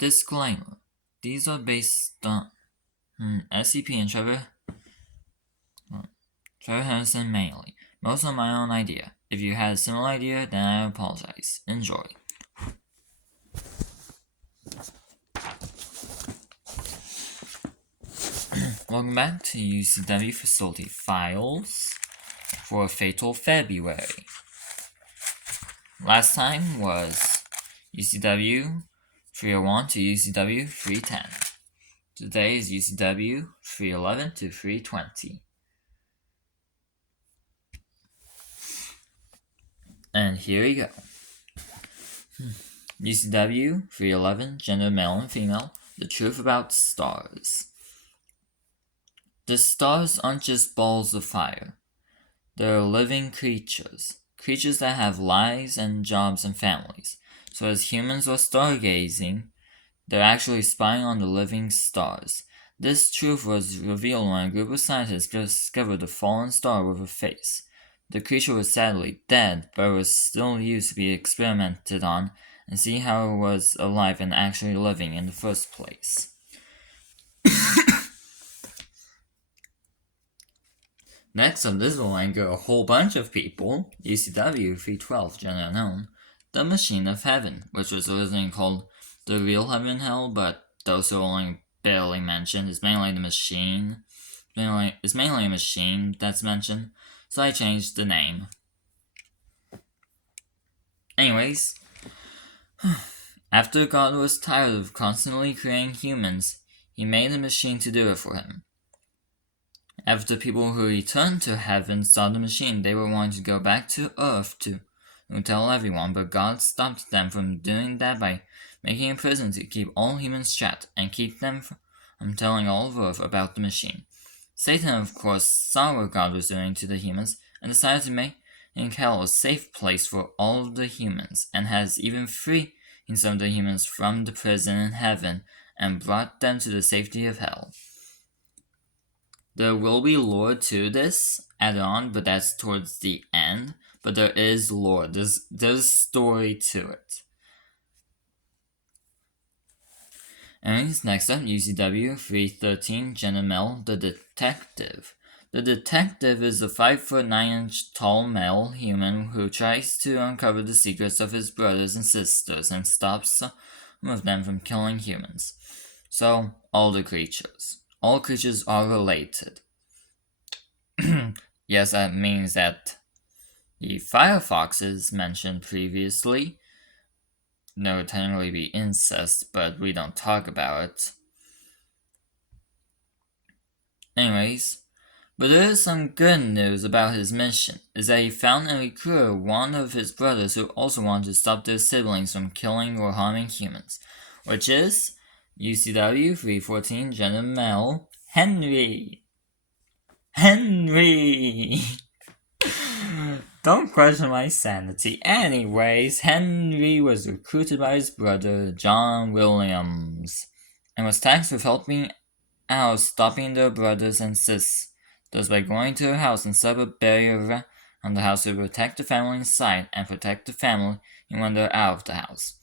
Disclaimer: these are based on SCP and Trevor Henderson mainly. Most are my own idea. If you had a similar idea, then I apologize. Enjoy. Welcome back to U.C.W. Facility Files for Fatal February. Last time was U.C.W. 301 to U.C.W. 310. Today is U.C.W. 311 to 320. And here we go. U.C.W. 311, gender male and female, the truth about stars. The stars aren't just balls of fire. They're living creatures. Creatures that have lives and jobs and families. So as humans are stargazing, they're actually spying on the living stars. This truth was revealed when a group of scientists discovered a fallen star with a face. The creature was sadly dead, but it was still used to be experimented on and see how it was alive and actually living in the first place. Next up, this will anger a whole bunch of people. U.C.W. 312, gender unknown, the Machine of Heaven, which was originally called the Real Heaven Hell, but those who only barely mentioned. It's mainly the machine. It's mainly a machine that's mentioned, so I changed the name. Anyways, after God was tired of constantly creating humans, he made a machine to do it for him. After people who returned to heaven saw the machine, they were wanting to go back to Earth to tell everyone, but God stopped them from doing that by making a prison to keep all humans trapped and keep them from telling all of Earth about the machine. Satan, of course, saw what God was doing to the humans and decided to make hell a safe place for all of the humans, and has even freed some of the humans from the prison in heaven and brought them to the safety of hell. There will be lore to this added on, but that's towards the end. But there is lore. There's story to it. Anyways, next up, U.C.W. 313, gender male, the detective. The detective is a 5'9" tall male human who tries to uncover the secrets of his brothers and sisters and stops some of them from killing humans. So, all the creatures. All creatures are related. Yes, that means that the firefoxes mentioned previously, there would technically be incest, but we don't talk about it. Anyways, but there is some good news about his mission, is that he found and recruited one of his brothers who also wanted to stop their siblings from killing or harming humans, which is U.C.W. 314, gender male, Henry. Don't question my sanity. Anyways, Henry was recruited by his brother, John Williams, and was tasked with helping out stopping their brothers and sisters by going to their house and set up a barrier around the house to protect the family inside and protect the family when they're out of the house.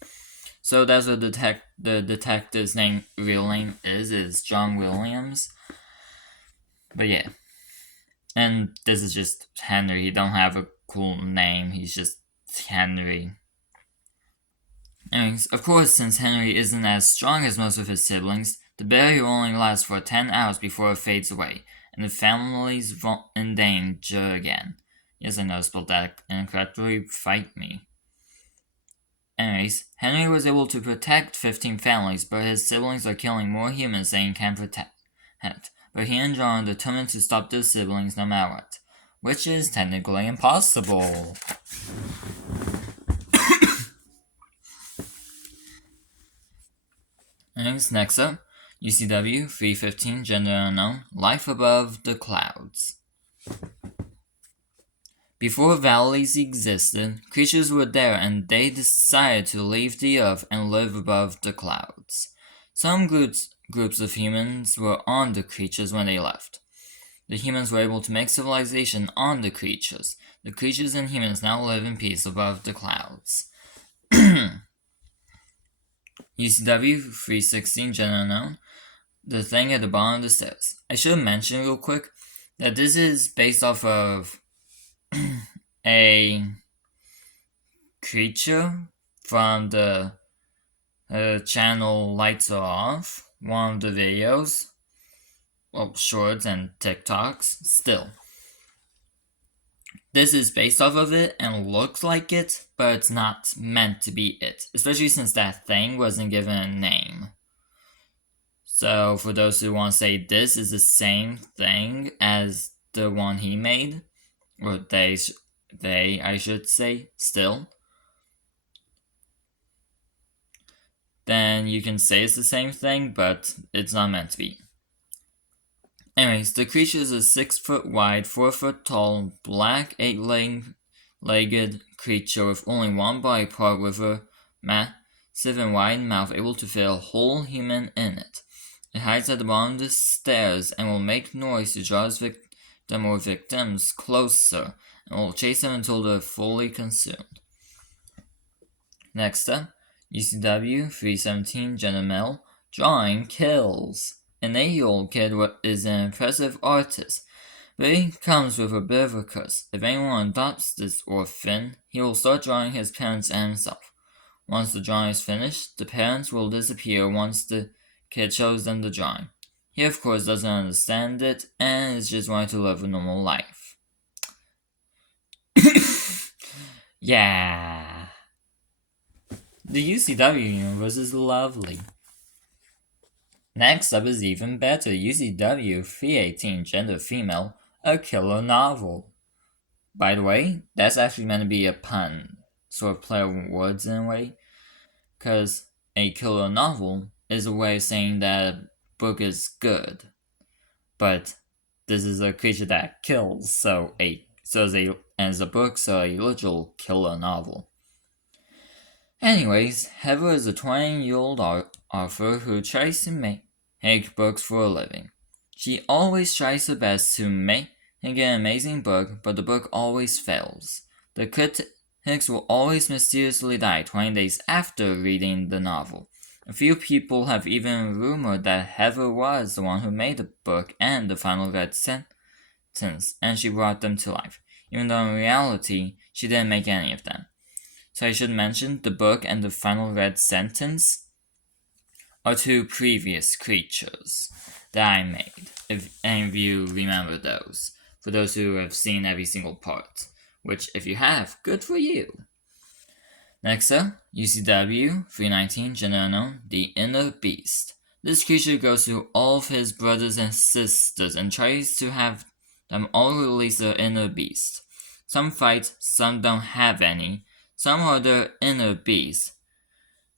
So that's what the detective's real name is John Williams. But yeah. And this is just Henry. He don't have a cool name. He's just Henry. Anyways, of course, since Henry isn't as strong as most of his siblings, the barrier only lasts for 10 hours before it fades away, and the family's in danger again. Yes, I know I spelled that incorrectly. Fight me. Anyways, Henry was able to protect 15 families, but his siblings are killing more humans than he can protect. But he and John are determined to stop their siblings no matter what, which is technically impossible. Anyways, next up, U.C.W. 315, gender unknown, life above the clouds. Before valleys existed, creatures were there and they decided to leave the earth and live above the clouds. Some groups of humans were on the creatures when they left. The humans were able to make civilization on the creatures. The creatures and humans now live in peace above the clouds. U.C.W. 316 General Unknown, the thing at the bottom of the stairs. I should mention real quick that this is based off of a creature from the channel Lights Are Off, one of the videos, well, shorts and TikToks, still. This is based off of it and looks like it, but it's not meant to be it, especially since that thing wasn't given a name. So for those who want to say this is the same thing as the one he made, or they I should say, still, then you can say it's the same thing, but it's not meant to be. Anyways, the creature is a 6 foot wide, 4 foot tall, black 8-legged creature with only one body part with a massive and wide mouth able to fit a whole human in it. It hides at the bottom of the stairs and will make noise to draw its victim or victims closer, and will chase them until they're fully consumed. Next up, U.C.W. 317 Jenna Mel, drawing kills. An 8-year-old kid is an impressive artist, but he comes with a bit of a curse. If anyone adopts this orphan, he will start drawing his parents and himself. Once the drawing is finished, the parents will disappear once the kid shows them the drawing. He of course doesn't understand it and is just wanting to live a normal life. Yeah. The U.C.W. universe is lovely. Next up is even better, U.C.W. 318 Gender Female, a killer novel. By the way, that's actually meant to be a pun, sort of play on words in a way, because a killer novel is a way of saying that a book is good, but this is a creature that kills, as a book, so a literal killer novel. Anyways, Heather is a 20-year-old author who tries to make books for a living. She always tries her best to make an amazing book, but the book always fails. The critics will always mysteriously die 20 days after reading the novel. A few people have even rumored that Heather was the one who made the book and the final red sentence, and she brought them to life, even though in reality, she didn't make any of them. So I should mention, the book and the final red sentence are two previous creatures that I made, if any of you remember those, for those who have seen every single part, which if you have, good for you. Next up, U.C.W. 319 Gender Unknown, the Inner Beast. This creature goes to all of his brothers and sisters and tries to have them all release their inner beast. Some fight, some don't have any. Some are their inner beasts.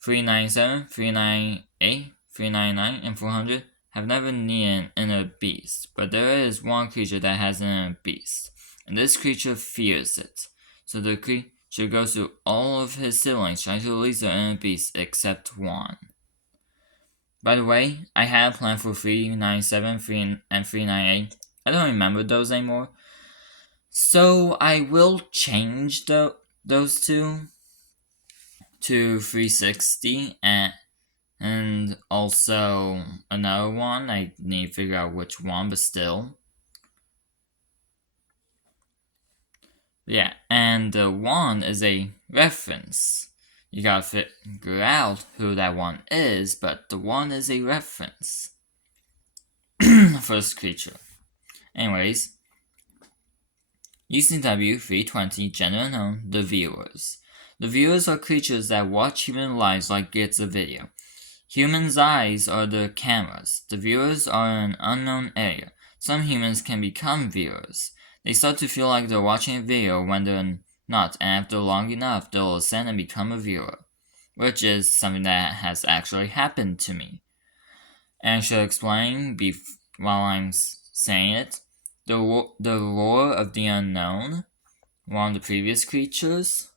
397, 398, 399, and 400 have never needed an inner beast, but there is one creature that has an inner beast, and this creature fears it. So the creature goes to all of his siblings trying to release their inner beast except one. By the way, I had a plan for 397, and 398. I don't remember those anymore. So I will change those two to 360 and also another one. I need to figure out which one, but still. Yeah, and the one is a reference. You gotta figure out who that one is, but the one is a reference. First creature. Anyways, U.C.W. 320 Gender Unknown, the viewers. The viewers are creatures that watch human lives like it's a video. Humans' eyes are the cameras. The viewers are in an unknown area. Some humans can become viewers. They start to feel like they're watching a video when they're not, and after long enough, they'll ascend and become a viewer, which is something that has actually happened to me. And I should explain while I'm saying it. The roar of the unknown, one of the previous creatures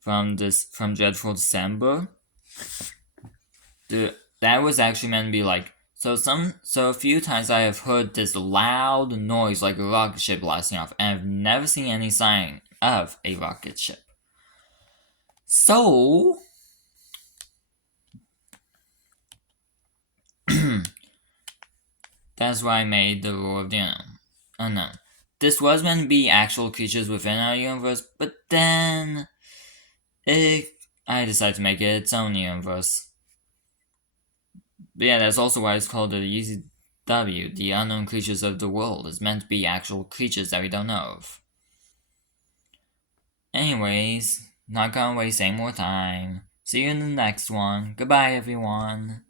from Dreadful December, that was actually meant to be like, so a few times I have heard this loud noise like a rocket ship blasting off, and I've never seen any sign of a rocket ship. So That's why I made the rule of the unknown. This was meant to be actual creatures within our universe, but then I decided to make it its own universe. But yeah, that's also why it's called the U.C.W, the unknown creatures of the world. It's meant to be actual creatures that we don't know of. Anyways, not gonna waste any more time. See you in the next one. Goodbye, everyone.